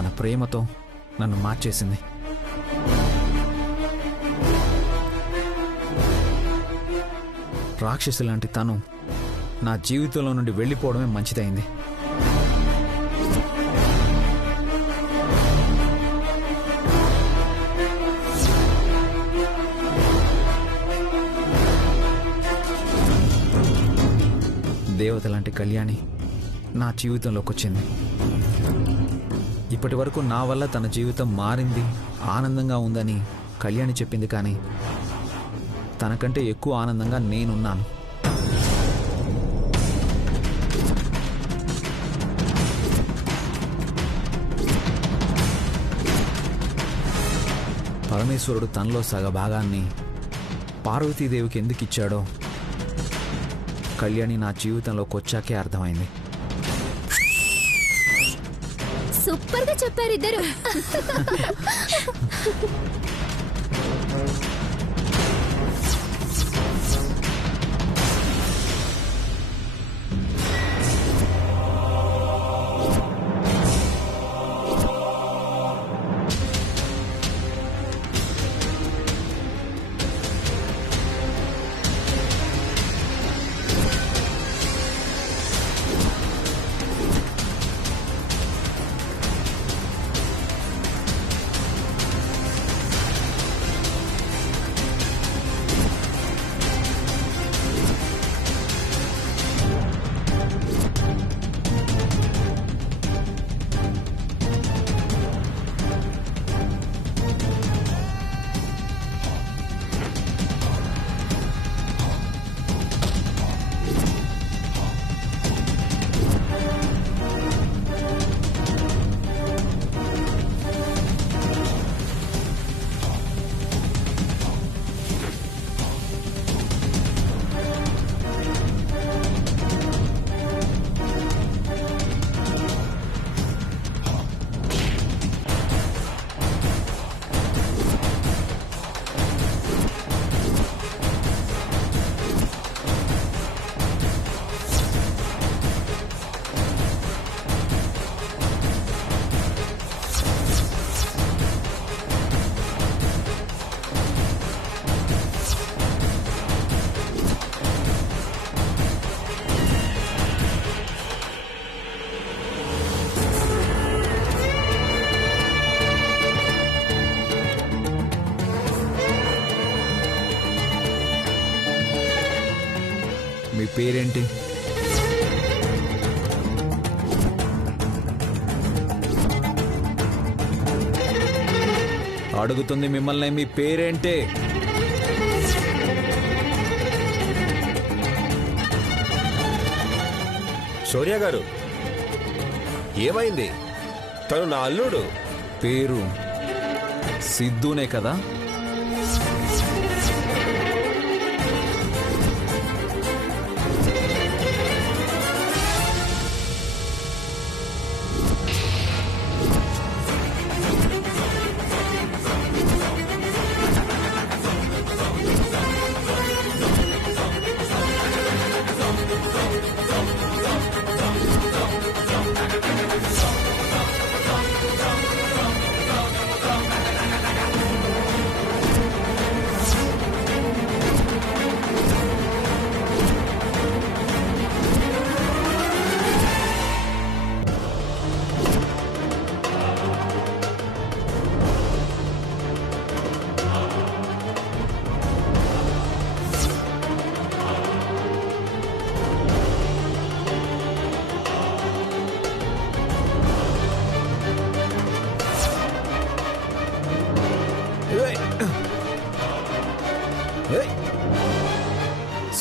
తన ప్రేమతో నన్ను మార్చేసింది. రాక్షసి లాంటి తను నా జీవితంలో నుండి వెళ్ళిపోవడమే మంచిదైంది. దేవత లాంటి కళ్యాణి నా జీవితంలోకి వచ్చింది. ఇప్పటి వరకు నా వల్ల తన జీవితం మారింది, ఆనందంగా ఉందని కళ్యాణి చెప్పింది. కానీ తనకంటే ఎక్కువ ఆనందంగా నేనున్నాను. పరమేశ్వరుడు తనలో సగభాగాన్ని పార్వతీదేవికి ఎందుకు ఇచ్చాడో కళ్యాణి నా జీవితంలోకి వచ్చాకే అర్థమైంది. సూపర్ గా చెప్పారు ఇద్దరు. మీ పేరేంటి? అడుగుతుంది మిమ్మల్ని, మీ పేరేంటి? శౌర్య గారు, ఏమైంది? తను నా అల్లుడు. పేరు సిద్ధునే కదా?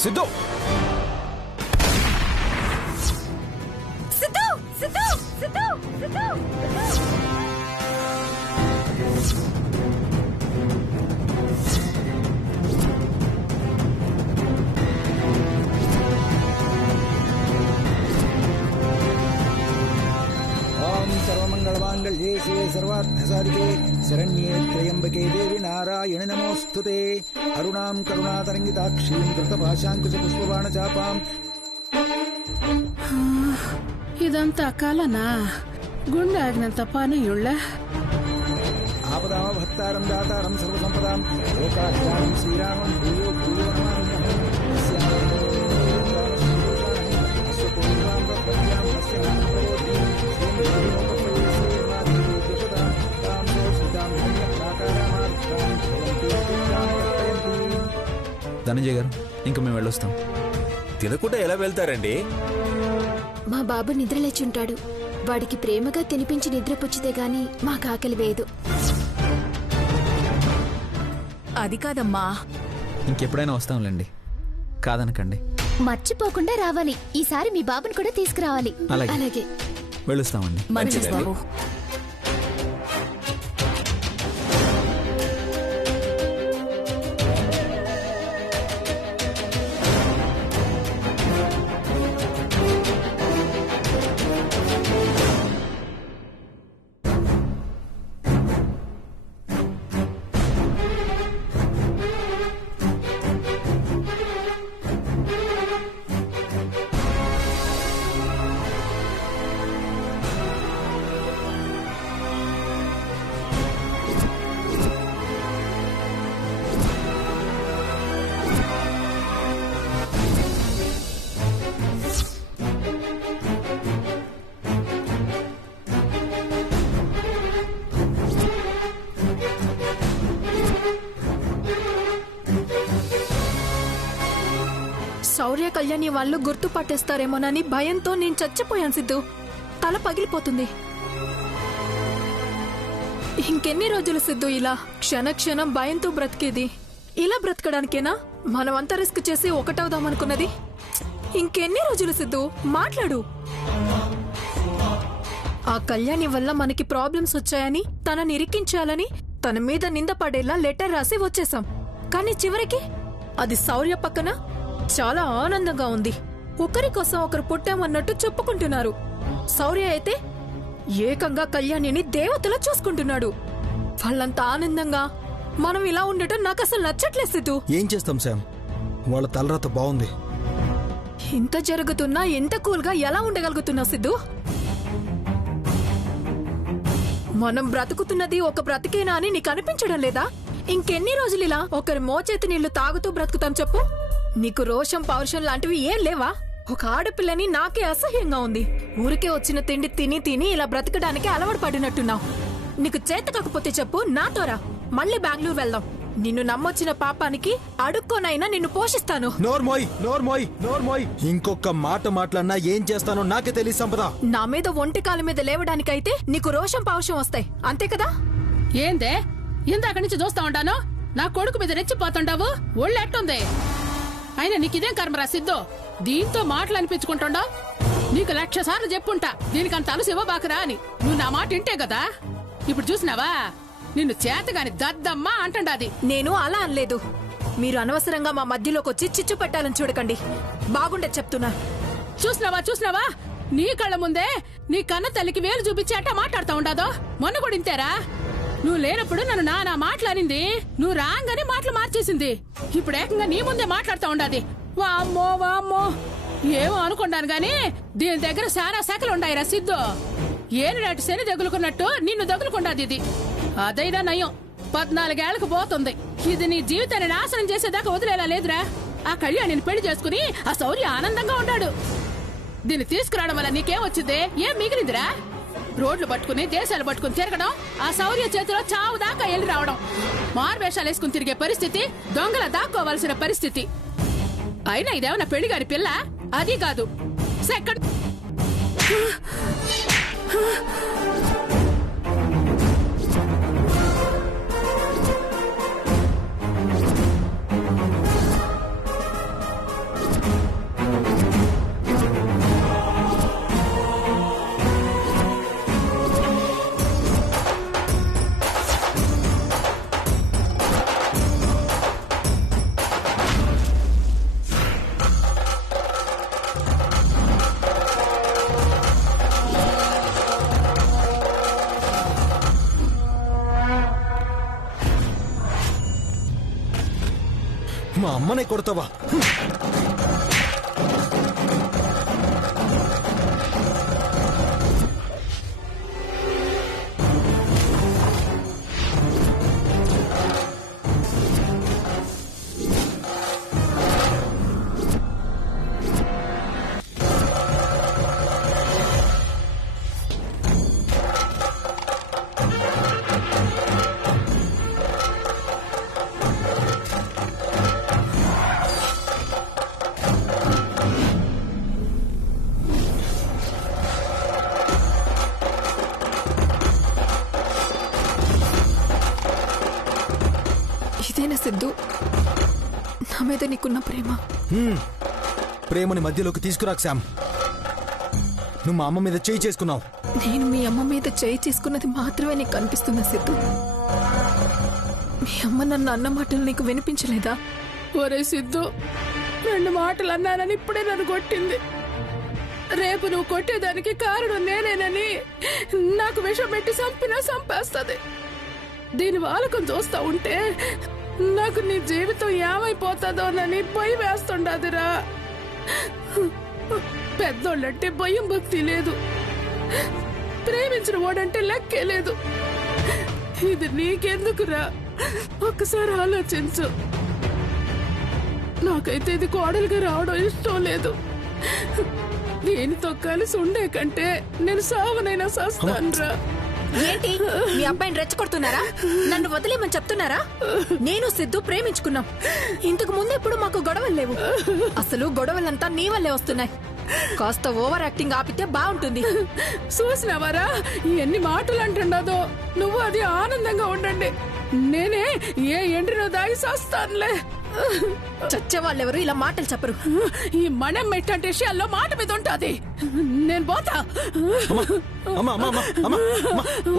సిద్ధు! సిద్ధు! సిద్ధు! సిద్ధు! సిద్ధు! सर्वमंगलमांगल्ये शिवे सर्वार्थसाधिके शरण्ये त्र्यंबके देवी नारायणि नमोस्तुते अरुणां करुणातरंगिताक्षीं धृतपाशांकुशपुष्पबाणचापां ఇదంతా కలనా? గుండె ఆగినంత పని ఇళ్ళ ఆపదామభక్తారం దాతారం సర్వసంపదాం లోకాభిరామం శ్రీరామం భూయో భూయో నమామ్యహం అస్వపూర్వాం వక్త్యాం హస్తం ప్రయోతి ధనంజయ్ గారు ఇంకా మేము వెళ్ళొస్తాం. తినకుండా ఎలా వెళ్తారండి? మా బాబు నిద్రలేచుంటాడు. వాడికి ప్రేమగా తినిపించి నిద్రపుచ్చితే గాని మాకు ఆకలి వేయదు. అది కాదమ్మా. ఇంకెప్పుడైనా వస్తాంలేండి, కాదనకండి. మర్చిపోకుండా రావాలి. ఈసారి మీ బాబుని కూడా తీసుకురావాలి. అలాగే. అలాగే వెళ్ళొస్తామండి. మంచిది బాబు. శౌర్య కళ్యాణి వాళ్ళు గుర్తుపట్టేస్తారేమోనని భయంతో నేను చచ్చిపోయాను సిద్ధు. తల పగిలిపోతుంది. ఇంకెన్ని రోజులు సిద్ధు ఇలా క్షణక్షణం భయంతో బ్రతికేది? ఇలా బ్రతకడానికేనా మనమంతా రిస్క్ చేసి ఒకటవుదామనుకున్నది? ఇంకెన్ని రోజులు సిద్ధు? మాట్లాడు. ఆ కళ్యాణి వల్ల మనకి ప్రాబ్లమ్స్ వచ్చాయని, తనని ఇరికించాలని తన మీద నింద పడేలా లెటర్ రాసి వచ్చేసాం. కానీ చివరికి అది శౌర్య పక్కన చాలా ఆనందంగా ఉంది. ఒకరి కోసం ఒకరు పుట్టామన్నట్టు చెప్పుకుంటున్నారు. శౌర్య అయితే ఏకంగా కళ్యాణిని దేవతలా చూసుకుంటున్నాడు. వాళ్ళంత ఆనందంగా మనం ఇలా ఉండటం నాకు అసలు నచ్చట్లేదు సిద్ధు. ఏం చేస్తాం శామ్, వాళ్ళ తలరాత బాగుంది. ఇంత జరుగుతున్నా ఎంత కూల్గా ఎలా ఉండగలుగుతున్నావు సిద్ధు? మనం బ్రతుకుతున్నది ఒక బ్రతికేనా అని నీకు అనిపించడం లేదా? ఇంకెన్ని రోజులు ఇలా ఒకరి మోచేతి నీళ్లు తాగుతూ బ్రతుకుతాం చెప్పు? నీకు రోషం పౌరుషం లాంటివి ఏం లేవా? ఒక ఆడపిల్లని నాకే అసహ్యంగా ఉంది. ఊరికే వచ్చిన తిండి తిని తిని ఇలా బ్రతకడానికి అలవాటు పడినట్టున్నావు. నీకు చేత కాకపోతే చెప్పు, నాతోరా. మళ్ళీ బెంగళూరు వెళ్దాం. నిన్ను నమ్మొచ్చిన పాపానికి అడుక్కోనైనా నిన్ను పోషిస్తాను. నోర్మోయ్ ఇంకొక మాట మాట్లాడినా ఏం చేస్తానో నాకే తెలియదు సంపద. నా మీద ఒంటి కాలు మీద లేవడానికైతే నీకు రోషం పౌరుషం వస్తాయి, అంతే కదా? ఏందే ఇందాక నుంచి చూస్తా ఉంటాను, నా కొడుకు మీద రెచ్చిపోతుండావు. ఒళ్ళెట్టుంది? అయినా నీకిదేం కర్మరా సిద్ధు, దీంతో మాటలు అనిపించుకుంటుండవు? నీకు 1,00,000 సార్లు చెప్పుంటా దీనికంత అలసి ఇవ్వబాకరా అని. నువ్వు నా మాట వింటే కదా. ఇప్పుడు చూసినావా, నిన్ను చేతగాని దద్దమ్మా అంటుండాది. నేను అలా అనలేదు. మీరు అనవసరంగా మా మధ్యలోకి వచ్చి చిచ్చు పెట్టాలని చూడకండి. బాగుండే చెప్తున్నా. చూసినావా నీ కళ్ళ ముందే నీ కన్న తల్లికి వేలు చూపించి అట్ట మాట్లాడుతూ ఉండాదో. మొన్న కూడా ఇంతేరా. నువ్వు లేనప్పుడు నన్ను నానా మాట్లాడింది, నువ్వు రాంగని మాటలు మార్చేసింది. ఇప్పుడు ఏకంగా నీ ముందే మాట్లాడుతూ ఉండాది. వామ్మో ఏమో అనుకున్నాను గాని దీని దగ్గర చాలా శాఖలు ఉండాయిరా సిద్ధు. ఏనుడాటి శని తగులుకున్నట్టు నిన్ను తగులుకుండాది ఇది. అదైనా నయం, 14 ఏళ్లకు పోతుంది. ఇది నీ జీవితాన్ని నాశనం చేసేదాకా వదిలేలా లేదురా. ఆ కళ్యాణిని పెళ్లి చేసుకుని ఆ శౌర్య ఆనందంగా ఉన్నాడు. దీన్ని తీసుకురావడం వల్ల నీకేం వచ్చింది? ఏం మిగిలిందిరా? రోడ్లు పట్టుకుని దేశాలు పట్టుకుని తిరగడం, ఆ శౌర్య చేతిలో చావు దాకా వెళ్ళి రావడం, మారువేషాలు వేసుకుని తిరిగే పరిస్థితి, దొంగల దాక్కోవాల్సిన పరిస్థితి. అయినా ఇదేమన్నా పెళ్లిగారి పిల్ల? అది కాదు. సెకండ్ మా అమ్మనే కొడతావా? సిద్ధు నా మీద నీకున్న ప్రేమ. ప్రేమని మధ్యలోకి తీసుకురాకు శామ్. నువ్వు మా అమ్మ మీద చేయి చేసుకున్నావు. నేను మీ అమ్మ మీద చేయి చేసుకున్నది మాత్రమే నీకు కనిపిస్తుందా సిద్ధు? మీ అమ్మ నన్ను అన్న మాటలు నీకు వినిపించలేదా? ఒరే సిద్ధు, 2 మాటలు అన్నానని ఇప్పుడే నన్ను కొట్టింది. రేపు నువ్వు కొట్టేదానికి కారణం నేనేనని నాకు విషం పెట్టి చంపేస్తుంది. దీని వాలకం చూస్తా ఉంటే నాకు నీ జీవితం ఏమైపోతుందోనని భయం వేస్తుండదురా. పెద్దోళ్ళంటే భయం భక్తి లేదు, ప్రేమించిన వాడంటే లెక్కే లేదు. ఇది నీకెందుకురా? ఒక్కసారి ఆలోచించు. నాకైతే ఇది కోడలుగా రావడం ఇష్టం లేదు. దీనితో కలిసి ఉండే కంటే నేను సావనైనా సస్తానురా. ఏంటి మీ అబ్బాయిని రెచ్చగొడుతున్నారా? నన్ను వదిలేమని చెప్తున్నారా? నేను సిద్ధు ప్రేమించుకున్నాం. ఇంతకు ముందు ఎప్పుడు మాకు గొడవలు లేవు. అసలు గొడవలంతా నీ వల్లే వస్తున్నాయి. కాస్త ఓవర్ యాక్టింగ్ ఆపితే బాగుంటుంది. చూసినావారా ఎన్ని మాటలు అంటుండదో? నువ్వు అది ఆనందంగా ఉండండి, నేనే ఏ ఎండ్రినో దాగి చేస్తానులే. చచ్చే వాళ్ళెవరు ఇలా మాటలు చెప్పరు. ఈ మనం మెట్టంటే విషయాల్లో మాట మీద ఉంటుంది. నేను పోతా.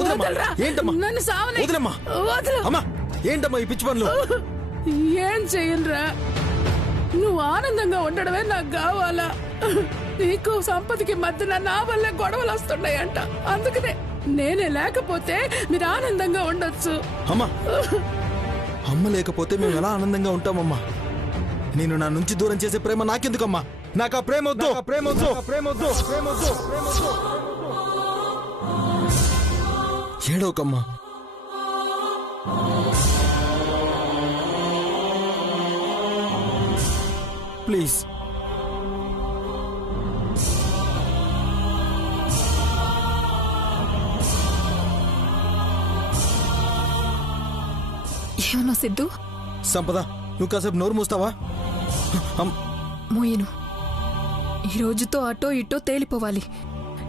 వదలరా. నన్ను సావని వదలు. ఏంటమ్మా ఈ పిచ్చి పనులు? ఏం చెయ్యనురా, నువ్వు ఆనందంగా ఉండడమే నాకు కావాలా? నీకు సంపదకి మధ్యన నా వల్ల గొడవలు వస్తున్నాయంట. అందుకనే నేనే లేకపోతే మీరు ఆనందంగా ఉండొచ్చు. అమ్మా, అమ్మ లేకపోతే మేము ఎలా ఆనందంగా ఉంటామమ్మా? నేను నా నుంచి దూరం చేసే ప్రేమ నాకెందుకమ్మా? నాకు ఆ ప్రేమ వద్దు, ప్రేమ వద్దు, ప్రేమ వద్దు, ప్రేమ వద్దు, ప్రేమ వద్దు. ఏడవకమ్మా. ప్లీజ్. ఏమన్నా సిద్ధు? సంపద, నువ్వు కాసేపు నోరు మూస్తావా? మోయను. ఈ రోజుతో అటో ఇటో తేలిపోవాలి.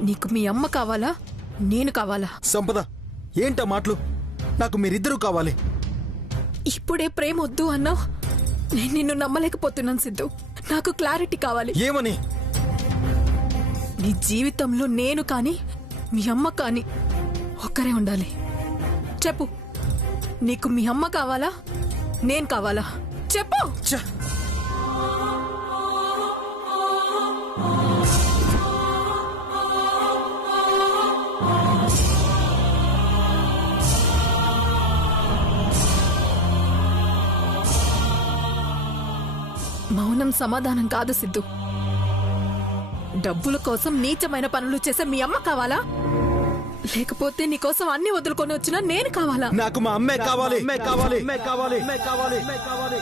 నీకు మీ అమ్మ కావాలా, నేను కావాలా? సంపద, ఏంటా మాటలు? నాకు మీరిద్దరూ కావాలి. ఇప్పుడే ప్రేమ వద్దు అన్నావు. నేను నిన్ను నమ్మలేకపోతున్నాను సిద్ధు. నాకు క్లారిటీ కావాలి. ఏమని? నీ జీవితంలో నేను కానీ మీ అమ్మ కానీ ఒక్కరే ఉండాలి. చెప్పు, నీకు మీ అమ్మ కావాలా, నేను కావాలా? చెప్పు. మౌనం సమాధానం కాదు సిద్ధు. డబ్బుల కోసం నీచమైన పనులు చేసే మీ అమ్మ కావాలా, లేకపోతే నీకోసం అన్ని వదులుకొని వచ్చినా నేను కావాలా? నాకు మా అమ్మే కావాలి, అమ్మే కావాలి, అమ్మే కావాలి, అమ్మే కావాలి, అమ్మే కావాలి.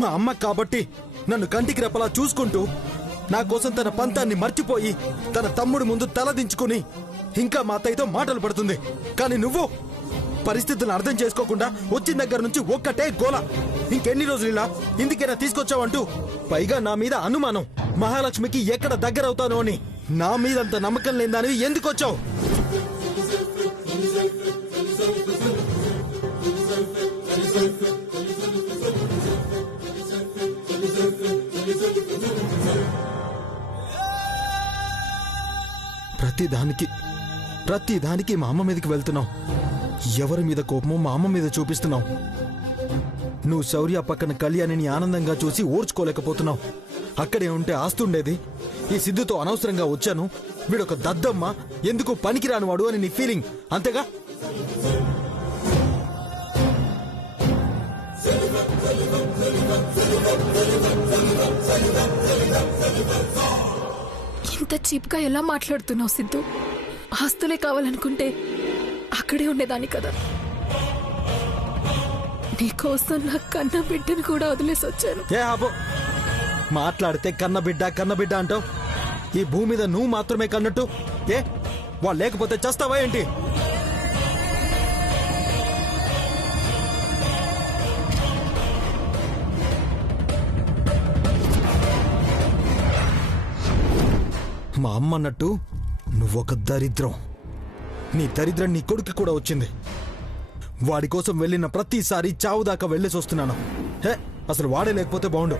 మా అమ్మ కాబట్టి నన్ను కంటికి రెప్పలా చూసుకుంటూ నా కోసం తన పంతాన్ని మర్చిపోయి తన తమ్ముడి ముందు తలదించుకుని ఇంకా మా అత్తయ్యతో మాటలు పడుతుంది. కానీ నువ్వు పరిస్థితులను అర్థం చేసుకోకుండా వచ్చిన దగ్గర నుంచి ఒక్కటే గోల. ఇంకెన్ని రోజులు ఇలా ఇందుకేనా తీసుకొచ్చావంటూ పైగా నా మీద అనుమానం. మహాలక్ష్మికి ఎక్కడ దగ్గర అవుతాను అని. నా మీద అంత నమ్మకం లేదని ఎందుకు వచ్చావు? ప్రతిదానికి మా అమ్మ మీదకి వెళ్తున్నావు. ఎవరి మీద కోపమో మా అమ్మ మీద చూపిస్తున్నావు. నువ్వు శౌర్య పక్కన కళ్యాణిని ఆనందంగా చూసి ఓర్చుకోలేకపోతున్నావు. అక్కడే ఉంటే ఆస్తుండేది. ఈ సిద్ధుతో అనవసరంగా వచ్చాను, వీడొక దద్దమ్మ, ఎందుకు పనికిరానివాడు అని నీ ఫీలింగ్, అంతేగా? ఇంత చీప్గా ఎలా మాట్లాడుతున్నావు సిద్ధు? ఆస్తులే కావాలనుకుంటే అక్కడే ఉండేదాన్ని కదా. నీకోసం నా కన్న బిడ్డను కూడా వదిలేసి వచ్చాను. ఏ ఆపో, మాట్లాడితే కన్నబిడ్డ కన్నబిడ్డ అంటావు. ఈ భూమి మీద నువ్వు మాత్రమే కన్నట్టు ఏ వాళ్ళు లేకపోతే చేస్తావా ఏంటి? మా అమ్మ అన్నట్టు నువ్వొక దరిద్రం. నీ దరిద్రం నీ కొడుకు కూడా వచ్చింది. వాడి కోసం వెళ్ళిన ప్రతిసారి చావు దాకా వెళ్ళేసి వస్తున్నాను. హే, అసలు వాడే లేకపోతే బాగుండు.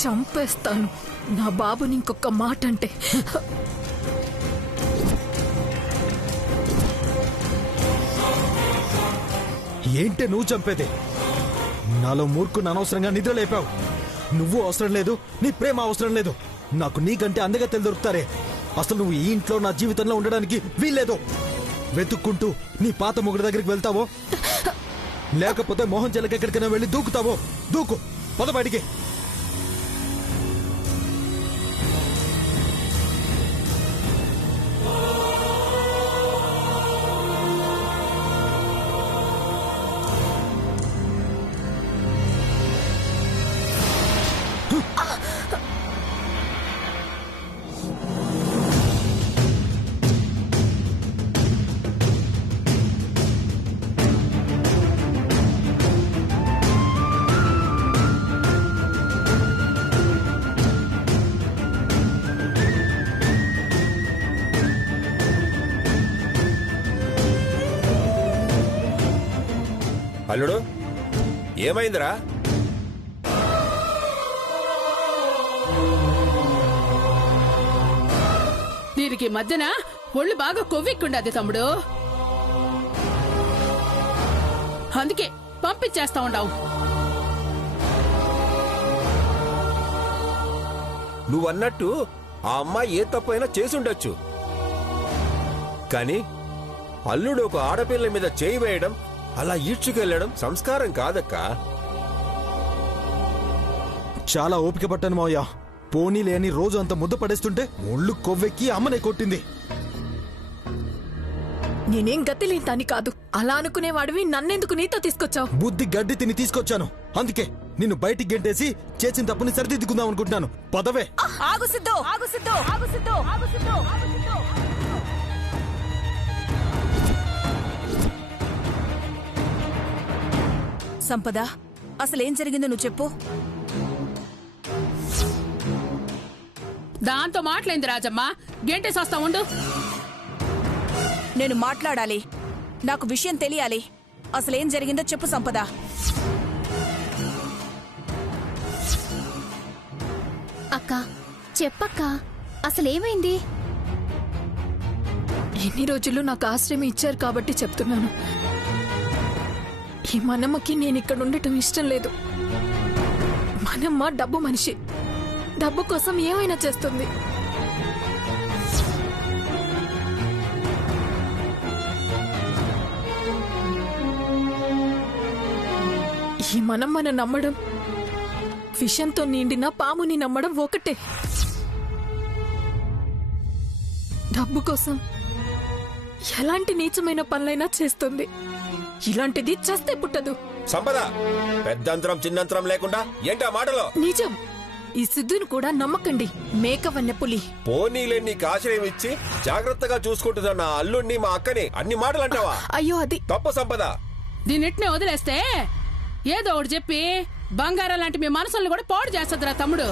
చంపేస్తాను నా బాబుని ఇంకొక మాట అంటే. ఏంటే నువ్వు చంపేది? నాలో మూర్ఖుని అనవసరంగా నిద్ర లేపావు. నువ్వు అవసరం లేదు, నీ ప్రేమ అవసరం లేదు. నాకు నీకంటే అందగత్తెలు దొరుకుతారే. అసలు నువ్వు ఈ ఇంట్లో నా జీవితంలో ఉండడానికి వీల్లేదు. వెతుక్కుంటూ నీ పాత మొగుడి దగ్గరికి వెళ్తావో, లేకపోతే మోహన్ చెల్లకి ఎక్కడికైనా వెళ్ళి దూకుతావో. దూకు, పద బయటికి. అల్లుడు, ఏమైందిరా? దీనికి మధ్యన ఒళ్ళు బాగా కొవ్వెక్కుండది తమ్ముడు. అందుకే పంపించేస్తా ఉండవు. నువ్వన్నట్టు ఆ అమ్మాయి ఏ తప్పైనా చేసుండొచ్చు, కానీ అల్లుడు ఒక ఆడపిల్ల మీద చేయి వేయడం, అలా ఈడ్చుకెళ్లడం సంస్కారం కాదక్కా. చాలా ఓపిక పట్టాను మావయ్య. పోనీ లేని రోజు అంత ముద్ద పడేస్తుంటే ఒళ్ళు కొవ్వెక్కి అమ్మనే కొట్టింది. నేనేం గతి లేని కాదు. అలా అనుకునేవాడివి నన్నెందుకు నీతో తీసుకొచ్చావు? బుద్ధి గడ్డి తిని తీసుకొచ్చాను. అందుకే నిన్ను బయటికి గెంటేసి చేసిన తప్పుని సరిదిద్దుకుందాం అనుకుంటున్నాను. పదవే. ఆగు సిద్ధు, ఆగు సిద్ధు, ఆగు సిద్ధు, ఆగు సిద్ధు, ఆగు సిద్ధు. సంపద, అసలేం జరిగిందో నువ్వు చెప్పు. దాంతో మాటలైంది రాజమ్మ. గంటేసొస్తా ఉండు. నేను మాట్లాడాలి, నాకు విషయం తెలియాలి. అసలేం జరిగిందో చెప్పు సంపద. అక్క చెప్పక్క, అసలేమైంది? ఎన్ని రోజులు నాకు ఆశ్రయం ఇచ్చారు కాబట్టి చెప్తున్నాను. ఈ మనమ్మకి నేను ఇక్కడ ఉండటం ఇష్టం లేదు. మనమ్మ డబ్బు మనిషి. డబ్బు కోసం ఏమైనా చేస్తుంది. ఈ మనమ్మను నమ్మడం, విషంతో నిండిన పాముని నమ్మడం ఒకటే. డబ్బు కోసం ఎలాంటి నీచమైన పనులైనా చేస్తుంది. ఇలాంటిది చస్తే పుట్టదు. సంపద, పెద్దంతరం చిన్నంతరం లేకుండా ఏంటా మాటలో? నిజం. ఈ సిద్ధుని కూడా నమ్మకండి. మేకవన్న పులి. పోనీలే, నీకు ఆశ్రయం ఇచ్చి జాగ్రత్తగా చూసుకుంటున్న నా అల్లుడిని, మా అక్కని అన్ని మాటలు అంటావా? అయ్యో, అది తప్పు సంపద. దీన్నిట్నే వదిలేస్తే ఏదో ఒకటి చెప్పి బంగారం లాంటి మీ మనసుల్ని కూడా పాడు చేస్తుందిరా తమ్ముడు.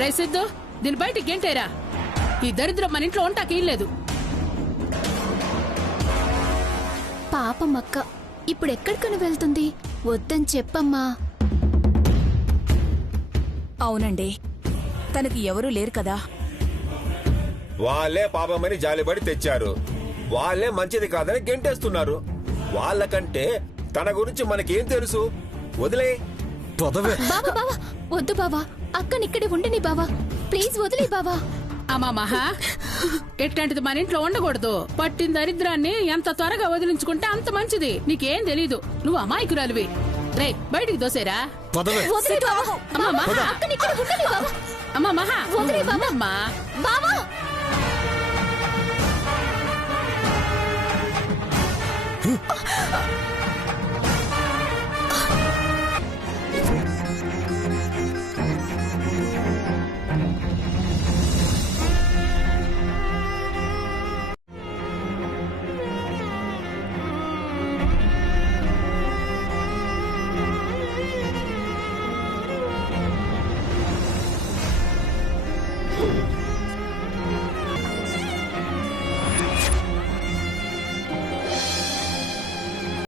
రే సిద్ధు, దీని బయటికి గెంటేరా. ఈ దరిద్రం మన ఇంట్లో ఉంటాకి ఇల్లేదు. పాపం అక్క ఇప్పుడెక్కడికని వెళ్తుంది? వద్దని చెప్పమ్మా. అవునండి, తనకి ఎవరూ లేరు కదా. వాళ్ళే పాపమని జాలిపడి తెచ్చారు. వాళ్ళే మంచిది కాదని గెంటేస్తున్నారు. వాళ్ళకంటే తన గురించి మనకేం తెలుసు? వదిలే. పదవే. బావా బావా, వద్దు బావా. అక్కనిక్కడే ఉండని బావా. ప్లీజ్ వదిలే బావా. అమ్మా మహా, ఎట్లాంటిది మన ఇంట్లో ఉండకూడదు. పట్టిన దరిద్రాన్ని ఎంత త్వరగా వదిలించుకుంటే అంత మంచిది. నీకేం తెలీదు, నువ్వు అమాయకురాలివి. రే బయటికి దోసేరా. పదవే. వదిలే బావా. అమ్మా మహా, అక్కనిక్కడే ఉండని బావా. అమ్మా మహా, వదిలే బావా. అమ్మా బావా. చెప్పు